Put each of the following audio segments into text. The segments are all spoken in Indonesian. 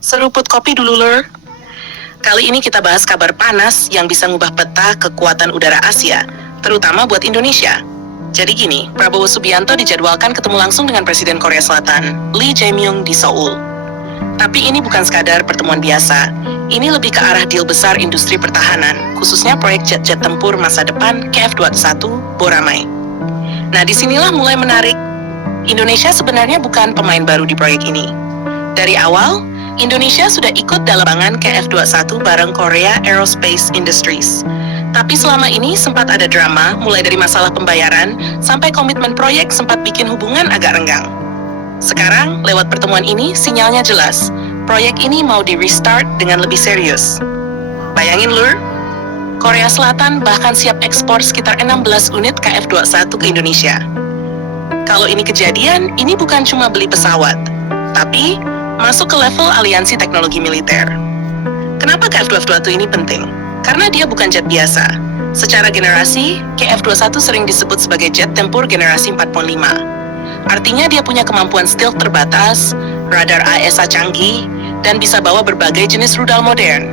Seruput kopi dulu, Lur. Kali ini kita bahas kabar panas yang bisa ngubah peta kekuatan udara Asia, terutama buat Indonesia. Jadi gini, Prabowo Subianto dijadwalkan ketemu langsung dengan Presiden Korea Selatan, Lee Jae-myung di Seoul. Tapi ini bukan sekadar pertemuan biasa, ini lebih ke arah deal besar industri pertahanan, khususnya proyek jet-jet tempur masa depan KF-21 Boramai. Nah, disinilah mulai menarik. Indonesia sebenarnya bukan pemain baru di proyek ini. Dari awal, Indonesia sudah ikut dalam bangan KF-21 bareng Korea Aerospace Industries. Tapi selama ini sempat ada drama, mulai dari masalah pembayaran, sampai komitmen proyek sempat bikin hubungan agak renggang. Sekarang, lewat pertemuan ini, sinyalnya jelas. Proyek ini mau di-restart dengan lebih serius. Bayangin, Lur, Korea Selatan bahkan siap ekspor sekitar 16 unit KF-21 ke Indonesia. Kalau ini kejadian, ini bukan cuma beli pesawat, tapi masuk ke level aliansi teknologi militer. Kenapa KF-21 ini penting? Karena dia bukan jet biasa. Secara generasi, KF-21 sering disebut sebagai jet tempur generasi 4.5. Artinya dia punya kemampuan stealth terbatas, radar AESA canggih, dan bisa bawa berbagai jenis rudal modern.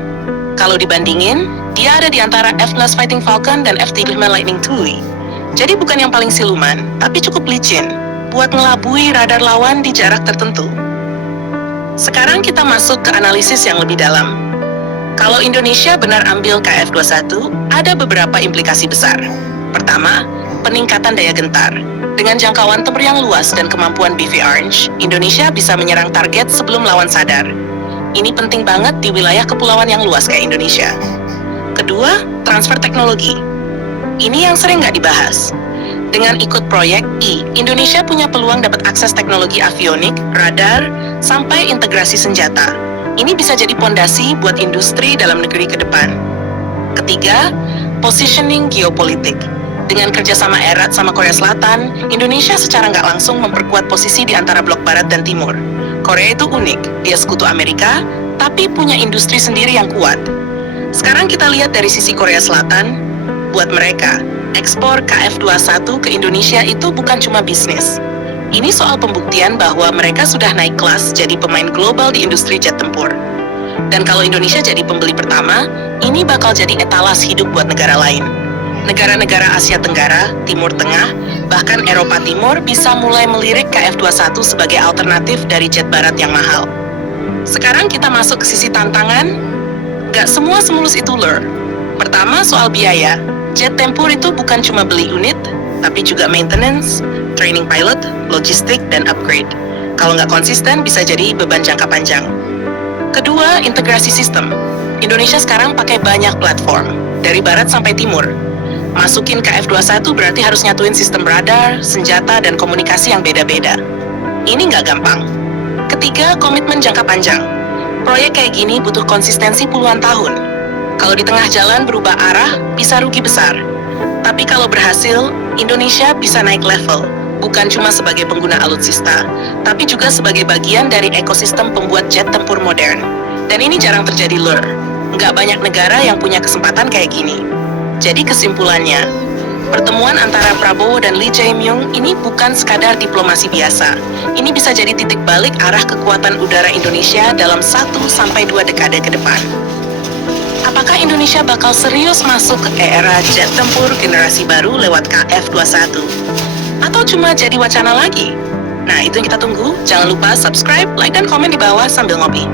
Kalau dibandingin, dia ada di antara F-16 Fighting Falcon dan F-35 Lightning II. Jadi bukan yang paling siluman, tapi cukup licin, buat ngelabui radar lawan di jarak tertentu. Sekarang kita masuk ke analisis yang lebih dalam. Kalau Indonesia benar ambil KF-21, ada beberapa implikasi besar. Pertama, peningkatan daya gentar. Dengan jangkauan tempur yang luas dan kemampuan BV Orange, Indonesia bisa menyerang target sebelum lawan sadar. Ini penting banget di wilayah kepulauan yang luas kayak Indonesia. Kedua, transfer teknologi. Ini yang sering nggak dibahas. Dengan ikut proyek I, Indonesia punya peluang dapat akses teknologi avionik, radar, sampai integrasi senjata. Ini bisa jadi pondasi buat industri dalam negeri ke depan. Ketiga, positioning geopolitik. Dengan kerjasama erat sama Korea Selatan, Indonesia secara nggak langsung memperkuat posisi di antara blok barat dan timur. Korea itu unik, dia sekutu Amerika, tapi punya industri sendiri yang kuat. Sekarang kita lihat dari sisi Korea Selatan, buat mereka, ekspor KF-21 ke Indonesia itu bukan cuma bisnis. Ini soal pembuktian bahwa mereka sudah naik kelas jadi pemain global di industri jet tempur. Dan kalau Indonesia jadi pembeli pertama, ini bakal jadi etalas hidup buat negara lain. Negara-negara Asia Tenggara, Timur Tengah, bahkan Eropa Timur bisa mulai melirik KF-21 sebagai alternatif dari jet barat yang mahal. Sekarang kita masuk ke sisi tantangan. Gak semua semulus itu, Lur. Pertama, soal biaya. Jet tempur itu bukan cuma beli unit, tapi juga maintenance, training pilot, logistik, dan upgrade. Kalau nggak konsisten, bisa jadi beban jangka panjang. Kedua, integrasi sistem. Indonesia sekarang pakai banyak platform, dari barat sampai timur. Masukin KF-21 berarti harus nyatuin sistem radar, senjata, dan komunikasi yang beda-beda. Ini nggak gampang. Ketiga, komitmen jangka panjang. Proyek kayak gini butuh konsistensi puluhan tahun. Kalau di tengah jalan berubah arah, bisa rugi besar. Tapi kalau berhasil, Indonesia bisa naik level. Bukan cuma sebagai pengguna alutsista, tapi juga sebagai bagian dari ekosistem pembuat jet tempur modern. Dan ini jarang terjadi, Lur. Nggak banyak negara yang punya kesempatan kayak gini. Jadi kesimpulannya, pertemuan antara Prabowo dan Lee Jae-myung ini bukan sekadar diplomasi biasa. Ini bisa jadi titik balik arah kekuatan udara Indonesia dalam 1-2 dekade ke depan. Apakah Indonesia bakal serius masuk ke era jet tempur generasi baru lewat KF-21? Atau cuma jadi wacana lagi? Nah, itu yang kita tunggu. Jangan lupa subscribe, like, dan komen di bawah sambil ngopi.